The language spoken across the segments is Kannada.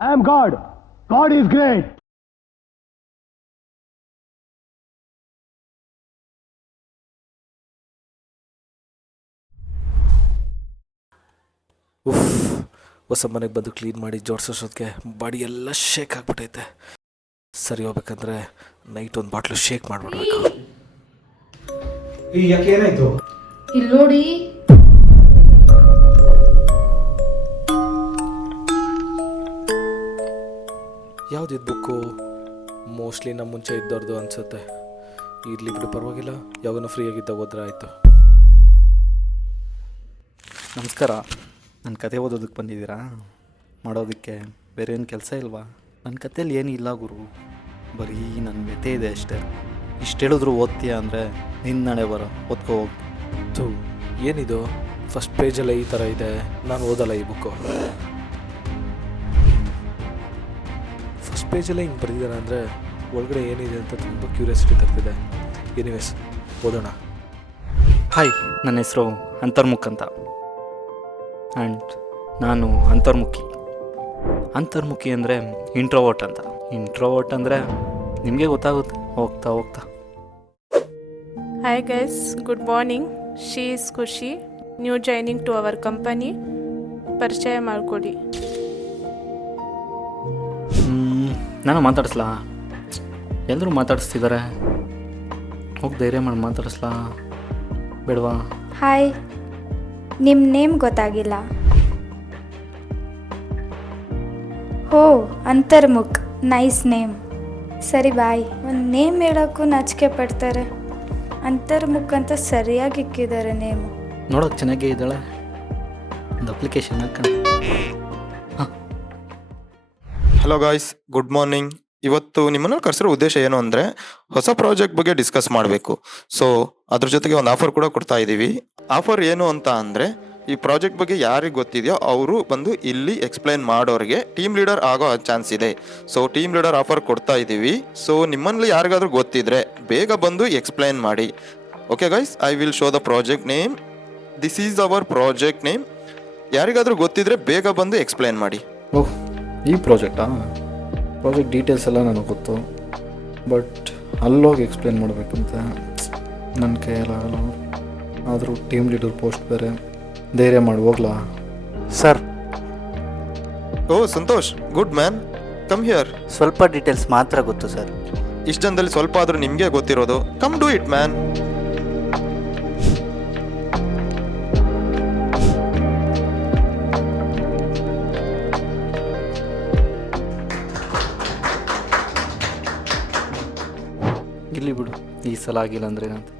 I am God. God is great. ಉಫ್, ಹೊಸ ಮನೆಗೆ ಬಂದು ಕ್ಲೀನ್ ಮಾಡಿ ಜೋಡಿಸೋಷ್ಟೊತ್ತಿಗೆ ಬಾಡಿ ಎಲ್ಲ ಶೇಕ್ ಆಗಿಬಿಟ್ಟೈತೆ. ಸರಿ ಹೋಗ್ಬೇಕಂದ್ರೆ ನೈಟ್ ಒಂದು ಬಾಟ್ಲು ಶೇಕ್ ಮಾಡಿಬಿಡ್ಬೇಕು. ಯಾಕೆ ಏನಾಯ್ತು? ಇಲ್ಲಿ ನೋಡಿ. ಯಾವುದಿದ್ದು ಬುಕ್ಕು? ಮೋಸ್ಟ್ಲಿ ನಮ್ಮ ಮುಂಚೆ ಇದ್ದವ್ರದ್ದು ಅನಿಸುತ್ತೆ. ಇರಲಿ ಬಿಡು, ಪರವಾಗಿಲ್ಲ. ಯಾವಾಗನೂ ಫ್ರೀ ಆಗಿದ್ದಾಗ ಹೋದ್ರೆ ಆಯಿತು. ನಮಸ್ಕಾರ. ನನ್ನ ಕತೆ ಓದೋದಕ್ಕೆ ಬಂದಿದ್ದೀರಾ? ಮಾಡೋದಕ್ಕೆ ಬೇರೆ ಏನು ಕೆಲಸ ಇಲ್ವಾ? ನನ್ನ ಕಥೆಯಲ್ಲಿ ಏನೂ ಇಲ್ಲ ಗುರು, ಬರೀ ನನ್ನ ವ್ಯಥೆ ಇದೆ ಅಷ್ಟೇ. ಇಷ್ಟು ಹೇಳಿದ್ರು ಓದ್ತೀಯ ಅಂದರೆ ನಿನ್ನ ನಾಳೆ ಬರೋ ಓದ್ಕೋ ಹೋಗಿ. ಥೂ, ಏನಿದು? ಫಸ್ಟ್ ಪೇಜೆಲ್ಲ ಈ ಥರ ಇದೆ. ನಾನು ಓದಲ್ಲ ಈ ಬುಕ್ಕು. ಫಸ್ಟ್ ಪೇಜೆಲ್ಲ ಹಿಂಗೆ ಬರೆದಿದ್ದಾನೆ ಅಂದರೆ ಒಳಗಡೆ ಏನಿದೆ ಅಂತ ತುಂಬ ಕ್ಯೂರಿಯಾಸಿಟಿ ತರ್ತಿದೆ. ಎನಿವೇಸ್, ಓದೋಣ. ಹಾಯ್, ನನ್ನ ಹೆಸರು ಅಂತರ್ಮುಖ್ ಅಂತ. ಆ್ಯಂಡ್ ನಾನು ಅಂತರ್ಮುಖಿ. ಅಂತರ್ಮುಖಿ ಅಂದರೆ ಇಂಟ್ರೋವರ್ಟ್ ಅಂತ. ಇಂಟ್ರೋವರ್ಟ್ ಅಂದರೆ ನಿಮಗೆ ಗೊತ್ತಾಗುತ್ತೆ ಹೋಗ್ತಾ ಹೋಗ್ತಾ. Hi guys, good morning. She is Kushi, new joining to our company. ಪರಿಚಯ ಮಾಡಿಕೊಡಿ. ನಾನು ಮಾತಾಡಿಸ್ಲಾ? ಎಲ್ಲರೂ ಮಾತಾಡಿಸ್ತಿದ್ದಾರೆ, ಹೋಗಿ ಧೈರ್ಯ ಮಾಡಿ ಮಾತಾಡಿಸ್ಲಾ ಬೇಡವಾ? ಹಾಯ್, ನಿಮ್ಮ ನೇಮ್ ಗೊತ್ತಾಗಿಲ್ಲ. ಹೋ, ಅಂತರ್ಮುಖ್, ನೈಸ್ ನೇಮ್. ಸರಿ ಬಾಯ್. ಒಂದು ನೇಮ್ ಹೇಳೋಕ್ಕೂ ನಾಚಿಕೆ ಪಡ್ತಾರೆ. ಅಂತರ್ಮುಖ್ ಅಂತ ಸರಿಯಾಗಿ ಇಕ್ಕಿದ್ದಾರೆ ನೇಮು. ನೋಡೋಕೆ ಚೆನ್ನಾಗೇ ಇದ್ದಾಳೆ. ಒಂದು ಅಪ್ಲಿಕೇಶನ್ ಹಾಕೋಣ. Hello guys, good morning. ಇವತ್ತು ನಿಮ್ಮನ್ನು ಕರೆಸಿರೋ ಉದ್ದೇಶ ಏನು ಅಂದರೆ ಹೊಸ ಪ್ರಾಜೆಕ್ಟ್ ಬಗ್ಗೆ ಡಿಸ್ಕಸ್ ಮಾಡಬೇಕು. ಸೊ ಅದ್ರ ಜೊತೆಗೆ ಒಂದು ಆಫರ್ ಕೂಡ ಕೊಡ್ತಾ ಇದ್ದೀವಿ. ಆಫರ್ ಏನು ಅಂತ ಅಂದರೆ, ಈ ಪ್ರಾಜೆಕ್ಟ್ ಬಗ್ಗೆ ಯಾರಿಗೆ ಗೊತ್ತಿದೆಯೋ ಅವರು ಬಂದು ಇಲ್ಲಿ ಎಕ್ಸ್ಪ್ಲೈನ್ ಮಾಡೋರಿಗೆ ಟೀಮ್ ಲೀಡರ್ ಆಗೋ ಚಾನ್ಸ್ ಇದೆ. ಸೊ ಟೀಮ್ ಲೀಡರ್ ಆಫರ್ ಕೊಡ್ತಾ ಇದ್ದೀವಿ. ಸೊ ನಿಮ್ಮಲ್ಲಿ ಯಾರಿಗಾದ್ರೂ ಗೊತ್ತಿದ್ರೆ ಬೇಗ ಬಂದು ಎಕ್ಸ್ಪ್ಲೈನ್ ಮಾಡಿ. Okay guys, I will show the project name. This is our project name. ಯಾರಿಗಾದ್ರೂ ಗೊತ್ತಿದ್ರೆ ಬೇಗ ಬಂದು ಎಕ್ಸ್ಪ್ಲೈನ್ ಮಾಡಿ. ಓಹ್, ಈ ಪ್ರಾಜೆಕ್ಟಾ? ಪ್ರಾಜೆಕ್ಟ್ ಡೀಟೇಲ್ಸ್ ಎಲ್ಲ ನನಗೆ ಗೊತ್ತು, ಬಟ್ ಅಲ್ಲೋಗಿ ಎಕ್ಸ್ಪ್ಲೇನ್ ಮಾಡಬೇಕಂತ ನನ್ನ ಕೈಯಲ್ಲಾಗಲ್ಲ. ಆದರೂ ಟೀಮ್ ಲೀಡರ್ ಪೋಸ್ಟ್ ಬೇರೆ. ಧೈರ್ಯ ಮಾಡಿ ಹೋಗ್ಲಾ? ಸರ್, ಓ Santosh, good man, come here. ಸ್ವಲ್ಪ ಡೀಟೇಲ್ಸ್ ಮಾತ್ರ ಗೊತ್ತು ಸರ್. ಇಷ್ಟು ಜನದಲ್ಲಿ ಸ್ವಲ್ಪ ಆದರೂ ನಿಮಗೆ ಗೊತ್ತಿರೋದು. Come do it man. ಇಲ್ಲಿ ಬಿಡು, ಈ ಸಲ ಆಗಿಲ್ಲ ಅಂದರೆ ಏನಂತ,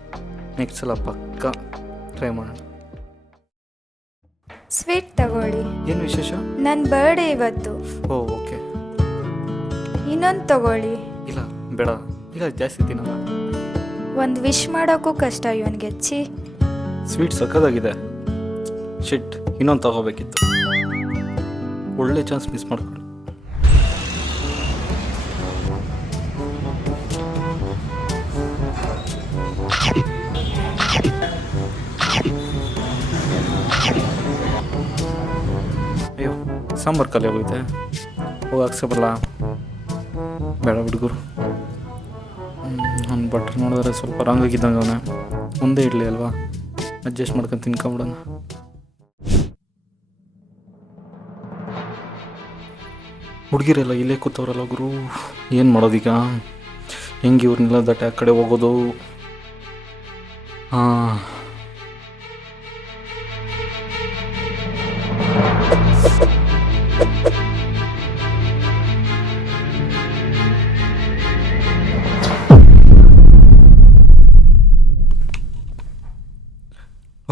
ನೆಕ್ಸ್ಟ್ ಸಲ ಪಕ್ಕ ಟ್ರೈ ಮಾಡೋಣ. ಸ್ವೀಟ್ ತಗೊಳ್ಳಿ. ಏನು ವಿಶೇಷ? ನನ್ನ ಬರ್ಡೇ ಇವತ್ತು. ಓ ಓಕೆ. ಇನ್ನೊಂದು ತಗೊಳ್ಳಿ. ಇಲ್ಲ ಬೇಡ, ಇಲ್ಲ ಜಾಸ್ತಿ ತಿನ್ನಲ್ಲ. ಒಂದು ವಿಶ್ ಮಾಡೋಕ್ಕೂ ಕಷ್ಟ ಇವನಿಗೆ. ಛೀ. ಸ್ವೀಟ್ ಸಕ್ಕದಾಗಿದೆ. ಶಿಟ್, ಇನ್ನೊಂದು ತಗೋಬೇಕಿತ್ತು. ಒಳ್ಳೆ ಚಾನ್ಸ್ ಮಿಸ್ ಮಾಡ್ಕೊಳ್ಳಿ. ಅಯ್ಯೋ, ಸಾಂಬಾರು ಖಾಲಿ ಆಗೋಯ್ತೆ. ಹೋಗಿ ಹಾಕ್ಸಬಲ್ಲ? ಬೇಡ ಹುಡುಗರು. ನನ್ನ ಬಟ್ರ್ ನೋಡಿದ್ರೆ ಸ್ವಲ್ಪ ರಾಂಗ್ ಆಗಿದ್ದಂಗೆ ಅವನೇ. ಮುಂದೆ ಇಡಲಿ ಅಲ್ವಾ, ಅಡ್ಜಸ್ಟ್ ಮಾಡ್ಕೊಂಡು ತಿನ್ಕೊಂಬಿಡೋಣ. ಹುಡುಗಿರೆಲ್ಲ ಇಲ್ಲೇ ಕೂತವ್ರಲ್ಲ ಗುರು, ಏನು ಮಾಡೋದೀಗ? ಹೆಂಗೆ ಇವ್ರನ್ನೆಲ್ಲ ದಟ್ಟೆ ಆ ಕಡೆ ಹೋಗೋದು? ಹಾಂ,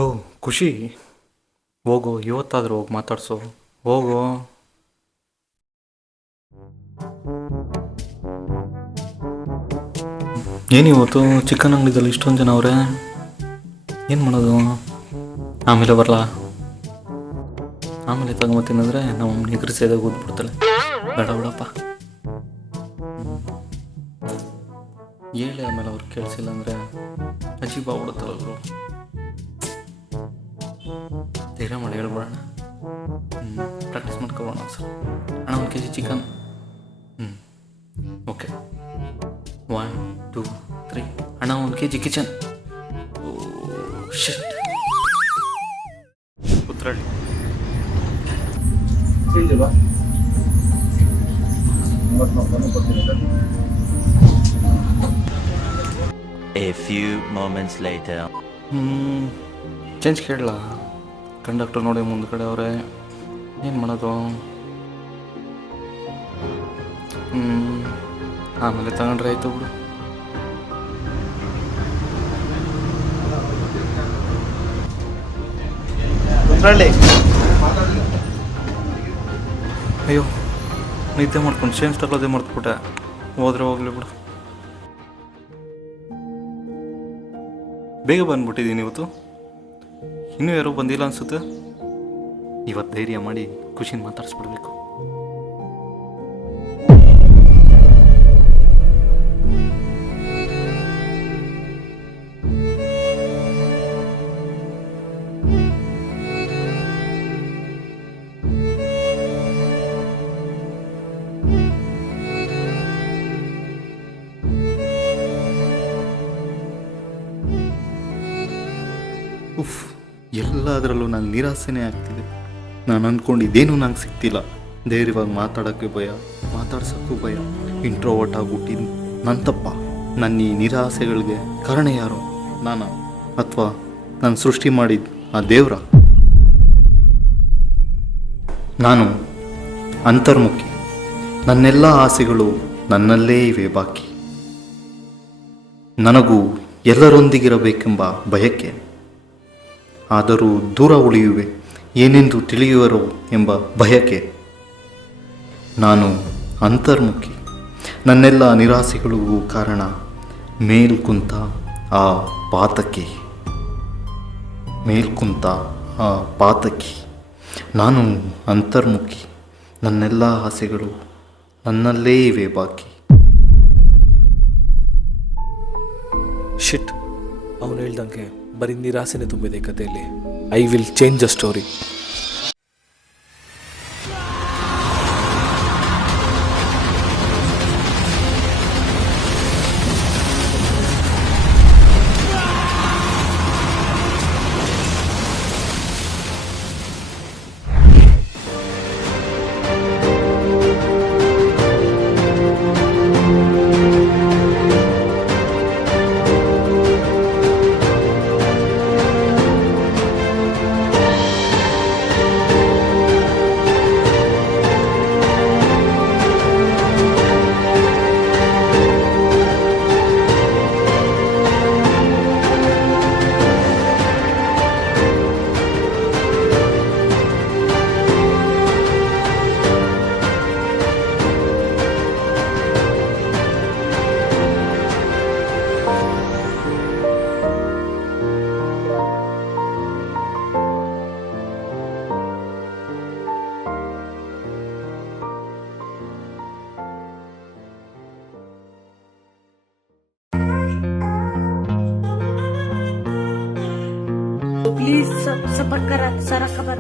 ಓ ಖುಷಿ, ಹೋಗು, ಇವತ್ತಾದರೂ ಹೋಗಿ ಮಾತಾಡ್ಸೋ, ಹೋಗು. ಏನಿವತ್ತು ಚಿಕನ್ ಅಂಗಡಿದಲ್ಲಿ ಇಷ್ಟೊಂದು ಜನ ಅವರೇ, ಏನು ಮಾಡೋದು? ಆಮೇಲೆ ಬರಲ್ಲ, ಆಮೇಲೆ ತಗೊಂಬತ್ತೀನಂದರೆ ನಮ್ಮ ನಿಗ್ರಿ ಸೇದಾಗ ಓದ್ಬಿಡ್ತಾಳೆ. ಬೇಡ ಬಿಡಪ್ಪ, ಹೇಳಿ ಆಮೇಲೆ ಅವ್ರು ಕೇಳಿಸಿಲ್ಲ ಅಂದರೆ ಅಜೀಬ್ ಆಗ್ಬಿಡುತ್ತಲ್ಲ ಅವರು. ಧೈರ್ಯ ಮಾಡಿ ಹೇಳ್ಬಿಡೋಣ, ಪ್ರಾಕ್ಟೀಸ್ ಮಾಡ್ಕೊಬೋಣ ಸರ್. ಅಣ್ಣ ಒಂದು ಕೆ ಜಿ ಚಿಕನ್. ಓಕೆ 1 2 3 ಅಣ್ಣ 1 K G kitchen. Shit Uttarahalli A few moments later. Change ಕೇಳಲ್ಲ. ಕಂಡಕ್ಟರ್ ನೋಡಿ ಮುಂದೆ ಕಡೆ ಅವರೇ ಏನು ಮಾಡೋದು? ಆಮೇಲೆ ತಗೊಂಡ್ರೆ ಆಯಿತು ಬಿಡು. ಅಯ್ಯೋ ನಿದ್ದೆ ಮಾಡ್ಕೊಂಡು ಚೇಂಜ್ ತಗೊಳ್ಳೋದೇ ಮರ್ತ್ಬಿಟ್ಟೆ. ಹೋದ್ರೆ ಹೋಗ್ಲಿ ಬಿಡು. ಬೇಗ ಬಂದ್ಬಿಟ್ಟಿದ್ದೀನಿ ಇವತ್ತು. ಇನ್ನೂ ಯಾರೂ ಬಂದಿಲ್ಲ ಅನಿಸುತ್ತೆ. ಇವತ್ತು ಧೈರ್ಯ ಮಾಡಿ ಖುಷಿನ ಮಾತಾಡಿಸ್ಬಿಡ್ಬೇಕು. ಉಫ್, ಎಲ್ಲದರಲ್ಲೂ ನಂಗೆ ನಿರಾಸೆನೇ ಆಗ್ತಿದೆ. ನಾನು ಅಂದ್ಕೊಂಡಿದ್ದೇನೂ ನಂಗೆ ಸಿಗ್ತಿಲ್ಲ. ಧೈರ್ಯವಾಗಿ ಮಾತಾಡೋಕ್ಕೆ ಭಯ, ಮಾತಾಡ್ಸೋಕ್ಕೂ ಭಯ. ಇಂಟ್ರೋವರ್ಟ್ ಆಗಿಬಿಟ್ಟಿದ್ದು ನನ್ನ ತಪ್ಪ. ನನ್ನ ಈ ನಿರಾಸೆಗಳಿಗೆ ಕಾರಣ ಯಾರು? ನಾನು ಅಥವಾ ನಾನು ಸೃಷ್ಟಿ ಮಾಡಿದ ಆ ದೇವ್ರ? ನಾನು ಅಂತರ್ಮುಖಿ. ನನ್ನೆಲ್ಲ ಆಸೆಗಳು ನನ್ನಲ್ಲೇ ಇವೆ ಬಾಕಿ. ನನಗೂ ಎಲ್ಲರೊಂದಿಗಿರಬೇಕೆಂಬ ಬಯಕೆ, ಆದರೂ ದೂರ ಉಳಿಯುವೆ ಏನೆಂದು ತಿಳಿಯುವರೋ ಎಂಬ ಬಯಕೆ. ನಾನು ಅಂತರ್ಮುಖಿ. ನನ್ನೆಲ್ಲ ನಿರಾಸೆಗಳಿಗೂ ಕಾರಣ ಮೇಲ್ಕುಂತ ಆ ಪಾತಕಿ. ಮೇಲ್ಕುಂತ ಆ ಪಾತಕಿ. ನಾನು ಅಂತರ್ಮುಖಿ. ನನ್ನೆಲ್ಲ ಆಸೆಗಳು ನನ್ನಲ್ಲೇ ಇವೆ ಬಾಕಿ. ಶಿಟ್, ಅವನು ಹೇಳ್ದಂಗೆ ಬರೀ ನಿರಾಸೆನೇ ತುಂಬಿದೆ ಕಥೆಯಲ್ಲಿ. I will change the story. Please सब सबर करा सारा खबर